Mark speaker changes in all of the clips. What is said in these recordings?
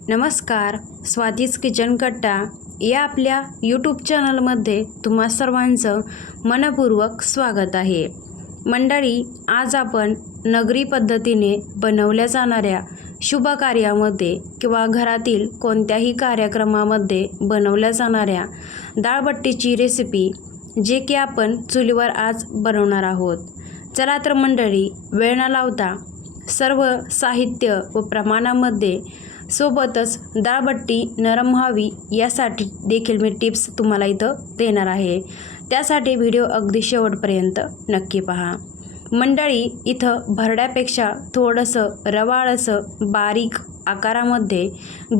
Speaker 1: नमस्कार स्वातीच किचन कट्टा या आपल्या यूट्यूब चॅनलमध्ये तुम्हा सर्वांचं मनपूर्वक स्वागत आहे. मंडळी आज आपण नगरी पद्धतीने बनवल्या जाणाऱ्या शुभ कार्यामध्ये किंवा घरातील कोणत्याही कार्यक्रमामध्ये बनवल्या जाणाऱ्या डाळबट्टीची रेसिपी जे की आपण चुलीवर आज बनवणार आहोत. चला तर मंडळी वेळ न लावता सर्व साहित्य व प्रमाणामध्ये सोबतच डाळबट्टी नरम व्हावी यासाठी देखील मी टिप्स तुम्हाला इथं देणार आहे. त्यासाठी व्हिडिओ अगदी शेवटपर्यंत नक्की पहा. मंडळी इथं भरड्यापेक्षा थोडंसं रवाळ असं बारीक आकारामध्ये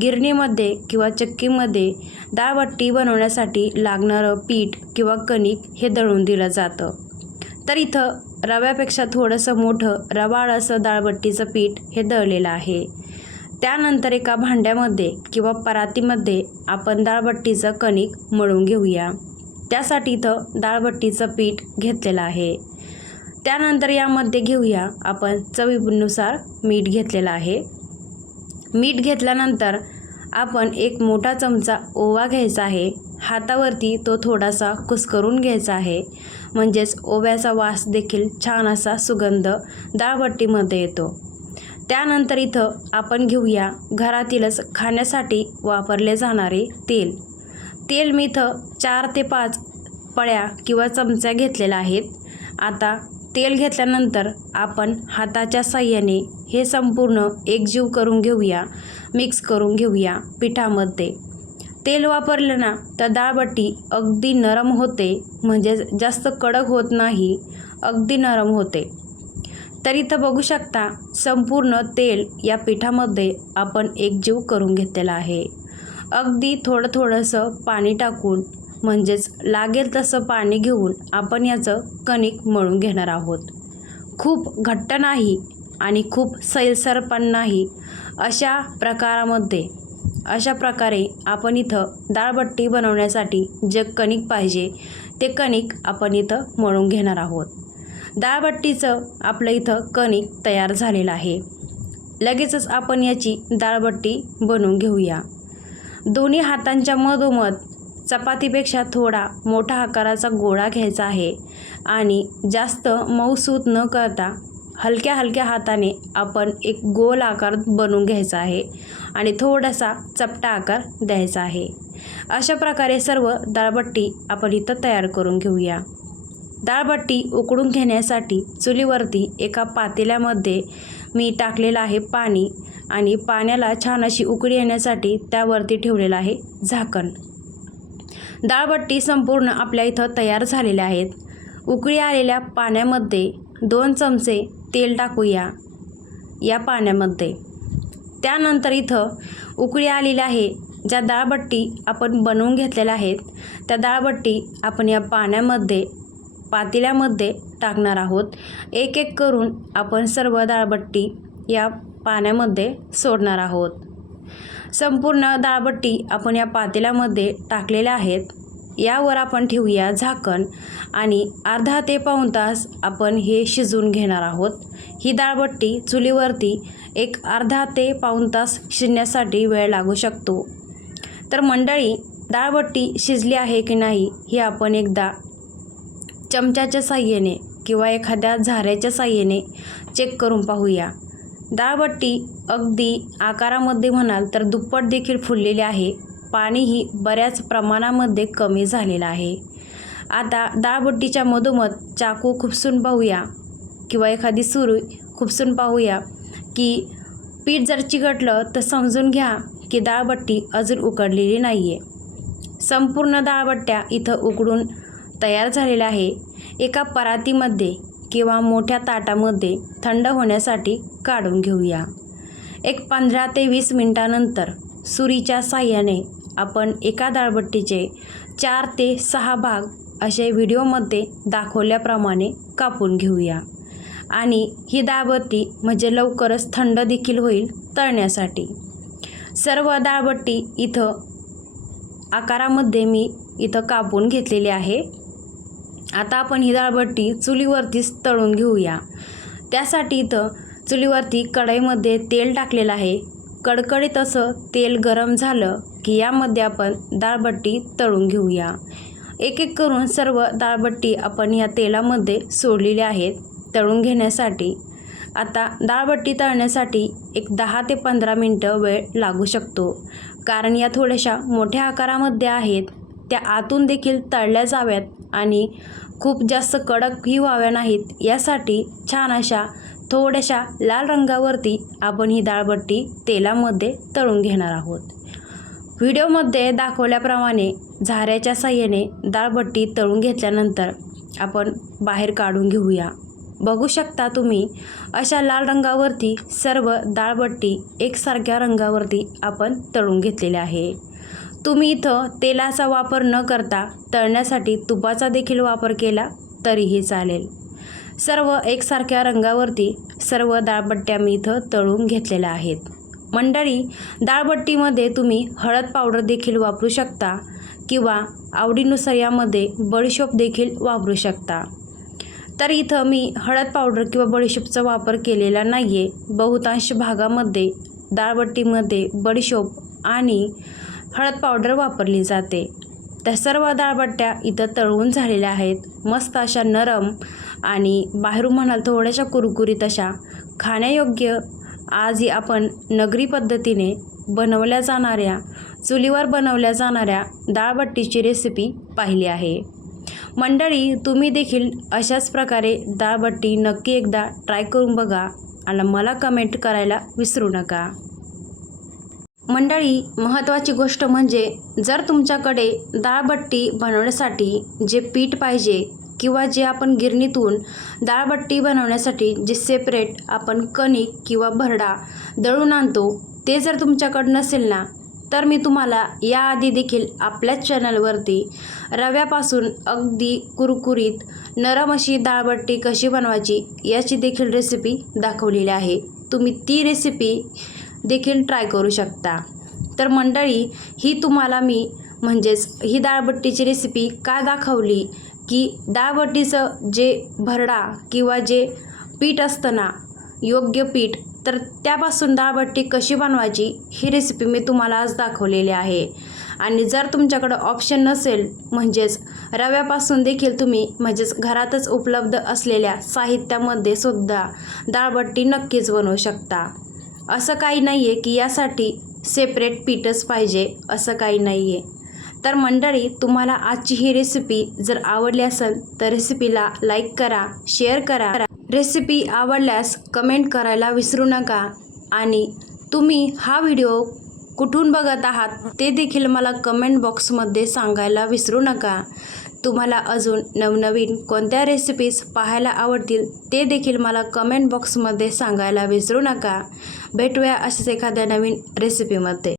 Speaker 1: गिरणीमध्ये किंवा चक्कीमध्ये डाळबट्टी बनवण्यासाठी लागणारं पीठ किंवा कणिक हे दळून दिलं जातं. तर इथं रव्यापेक्षा थोडंसं मोठं रवाळ असं डाळबट्टीचं पीठ हे दळलेलं आहे. त्यानंतर एका भांड्यामध्ये किंवा परातीमध्ये आपण डाळबट्टीचं कणिक मळून घेऊया. त्यासाठी इथं डाळबट्टीचं पीठ घेतलेलं आहे. त्यानंतर यामध्ये घेऊया आपण चवीनुसार मीठ घेतलेलं आहे. मीठ घेतल्यानंतर आपण एक मोठा चमचा ओवा घ्यायचा आहे. हातावरती तो थोडासा कुस्करून घ्यायचा आहे. म्हणजेच ओव्याचा वास देखील छान असा सुगंध डाळबट्टीमध्ये येतो. त्यानंतर इथं आपण घेऊया घरातीलच खाण्यासाठी वापरले जाणारे तेल. तेल मी इथं चार ते पाच पळ्या किंवा चमच्या घेतलेल्या आहेत आता तेल घेतल्यानंतर आपण हाताच्या साह्याने हे संपूर्ण एकजीव करून घेऊया मिक्स करून घेऊया पिठामध्ये. तेल वापरलं ना तर डाळबट्टी अगदी नरम होते म्हणजे जास्त कडक होत नाही अगदी नरम होते. तर इथं बघू शकता संपूर्ण तेल या पिठामध्ये आपण एकजीव करून घेतलेला आहे. अगदी थोडं थोडंसं पाणी टाकून म्हणजेच लागेल तसं पाणी घेऊन आपण याचं कणिक मळून घेणार आहोत. खूप घट्ट नाही आणि खूप सैलसर पण नाही अशा प्रकारामध्ये. अशा प्रकारे आपण इथं डाळबट्टी बनवण्यासाठी जे कणिक पाहिजे ते कणिक आपण इथं मळून घेणार आहोत. डाळबट्टीचं आपलं इथं कणिक तयार झालेलं आहे. लगेचच आपण याची डाळबट्टी बनवून घेऊया. दोन्ही हातांच्या मधोमध चपातीपेक्षा थोडा मोठा आकाराचा गोळा घ्यायचा आहे आणि जास्त मऊसूत न करता हलक्या हलक्या हाताने आपण एक गोल आकार बनवून घ्यायचा आहे आणि थोडासा चपटा आकार द्यायचा आहे. अशा प्रकारे सर्व दाळबट्टी आपण इथं तयार करून घेऊया. डाळबट्टी उकडून घेण्यासाठी चुलीवरती एका पातेल्यामध्ये मी टाकलेलं आहे पाणी आणि पाण्याला छान अशी उकळी येण्यासाठी त्यावरती ठेवलेलं आहे झाकण. डाळबट्टी संपूर्ण आपल्या इथं तयार झालेल्या आहेत. उकळी आलेल्या पाण्यामध्ये दोन चमचे तेल टाकूया. या पाण्यामध्ये. त्यानंतर इथं उकळी आलेली आहे ज्या डाळबट्टी आपण बनवून घेतलेल्या आहेत. त्या डाळबट्टी आपण या पाण्यामध्ये पातेल्यामध्ये टाकणार आहोत. एक एक करून आपण सर्व दाळबट्टी या पाण्यामध्ये सोडणार आहोत. संपूर्ण दाळबट्टी आपण या पातेल्यामध्ये टाकलेल्या आहेत. यावर आपण ठेवूया झाकण आणि अर्धा ते पाऊण तास आपण हे शिजवून घेणार आहोत. ही दाळबट्टी चुलीवरती एक अर्धा ते पाऊण तास शिजण्यासाठी वेळ लागू शकतो. तर मंडळी दाळबट्टी शिजली आहे की नाही हे आपण एकदा चमच्याच्या साह्याने किंवा एखाद्या झाऱ्याच्या साह्याने चेक करून पाहूया. डाळबट्टी अगदी आकारामध्ये म्हणाल तर दुप्पट देखील फुललेली आहे. पाणीही बऱ्याच प्रमाणामध्ये कमी झालेलं आहे. आता डाळबट्टीच्या मधोमध चाकू खुपसून पाहूया किंवा एखादी सुरू खुपसून पाहूया की पीठ जर चिकटलं तर समजून घ्या की डाळबट्टी अजून उकडलेली नाही आहे संपूर्ण डाळबट्ट्या इथं उकडून तयार झालेल्या आहे. एका परातीमध्ये किंवा मोठ्या ताटामध्ये थंड होण्यासाठी काढून घेऊया. एक पंधरा ते वीस मिनटानंतर सुरीच्या साह्याने आपण एका दाळबट्टीचे चार ते सहा भाग असे व्हिडिओमध्ये दाखवल्याप्रमाणे कापून घेऊया. आणि ही दाळबट्टी म्हणजे लवकरच थंड देखील होईल तळण्यासाठी. सर्व दाळबट्टी इथं आकारामध्ये मी इथं कापून घेतलेली आहे. आता आपण ही डाळबट्टी चुलीवरतीच तळून घेऊया. त्यासाठी इथं चुलीवरती कढईमध्ये तेल टाकलेलं आहे. कडकडीत असं तेल गरम झालं की यामध्ये आपण डाळबट्टी तळून घेऊया. एक एक करून सर्व डाळबट्टी आपण या तेलामध्ये सोडलेली आहेत तळून घेण्यासाठी. आता डाळबट्टी तळण्यासाठी एक दहा ते पंधरा मिनटं वेळ लागू शकतो. कारण या थोड्याशा मोठ्या आकारामध्ये आहेत. त्या आतून देखील तळल्या जाव्यात आणि खूप जास्त कडकही व्हाव्या नाहीत. यासाठी छान अशा थोड्याशा लाल रंगावरती आपण ही डाळबट्टी तेलामध्ये तळून घेणार आहोत. व्हिडिओमध्ये दाखवल्याप्रमाणे झाऱ्याच्या साह्याने डाळबट्टी तळून घेतल्यानंतर आपण बाहेर काढून घेऊया. बघू शकता तुम्ही अशा लाल रंगावरती सर्व डाळबट्टी एकसारख्या रंगावरती आपण तळून घेतलेले आहे. तुम्ही इथं तेलाचा वापर न करता तळण्यासाठी तुपाचा देखील वापर केला तरीही चालेल. सर्व एकसारख्या रंगावरती सर्व डाळबट्ट्या मी इथं तळून घेतलेल्या आहेत. मंडळी डाळबट्टीमध्ये तुम्ही हळद पावडर देखील वापरू शकता किंवा आवडीनुसार यामध्ये बडीशोप देखील वापरू शकता. तर इथं मी हळद पावडर किंवा बडीशोपचा वापर केलेला नाही आहे बहुतांश भागामध्ये डाळबट्टीमध्ये बडीशोप आणि हळद पावडर वापरली जाते. त्या सर्व डाळबट्ट्या इथं तळून झालेल्या आहेत. मस्त अशा नरम आणि बाहेरून म्हणाल थोड्याशा कुरकुरीत अशा. खाण्यायोग्य आजही आपण नगरी पद्धतीने बनवल्या जाणाऱ्या चुलीवर बनवल्या जाणाऱ्या डाळबट्टीची रेसिपी पाहिली आहे. मंडळी तुम्ही देखील अशाच प्रकारे डाळबट्टी नक्की एकदा ट्राय करून बघा आणि मला कमेंट करायला विसरू नका. मंडळी महत्त्वाची गोष्ट म्हणजे जर तुमच्याकडे दाळबट्टी बनवण्यासाठी जे पीठ पाहिजे किंवा जे आपण गिरणीतून दाळबट्टी बनवण्यासाठी जे सेपरेट आपण कणिक किंवा भरडा दळून आणतो ते जर तुमच्याकडं नसेल ना तर मी तुम्हाला याआधी देखील आपल्याच चॅनलवरती रव्यापासून अगदी कुरकुरीत नरम अशी दाळबट्टी कशी बनवायची याची देखील रेसिपी दाखवलेली आहे. तुम्ही ती रेसिपी देखील ट्राय करू शकता. तर मंडळी ही तुम्हाला मी म्हणजेच ही डाळबट्टीची रेसिपी का दाखवली? की डाळबट्टीचं जे भरडा किंवा जे पीठ असतं ना योग्य पीठ तर त्यापासून डाळबट्टी कशी बनवायची ही रेसिपी मी तुम्हाला आज दाखवलेली आहे. आणि जर तुमच्याकडं ऑप्शन नसेल म्हणजेच रव्यापासून देखील तुम्ही म्हणजेच घरातच उपलब्ध असलेल्या साहित्यामध्ये सुद्धा डाळबट्टी नक्कीच बनवू शकता. असं काही नाही आहे की यासाठी सेपरेट पीठच पाहिजे असं काही नाही आहे तर मंडळी तुम्हाला आजची ही रेसिपी जर आवडली असेल तर रेसिपीला लाईक करा शेअर करा. रेसिपी आवडल्यास कमेंट करायला विसरू नका. आणि तुम्ही हा व्हिडिओ कुठून बघत आहात ते देखील मला कमेंट बॉक्समध्ये सांगायला विसरू नका. तुम्हाला अजून नवनवीन कोणत्या रेसिपीज पाहायला आवडतील ते देखील मला कमेंट बॉक्समध्ये सांगायला विसरू नका. भेटूया अशाच एखाद्या नवीन रेसिपीमध्ये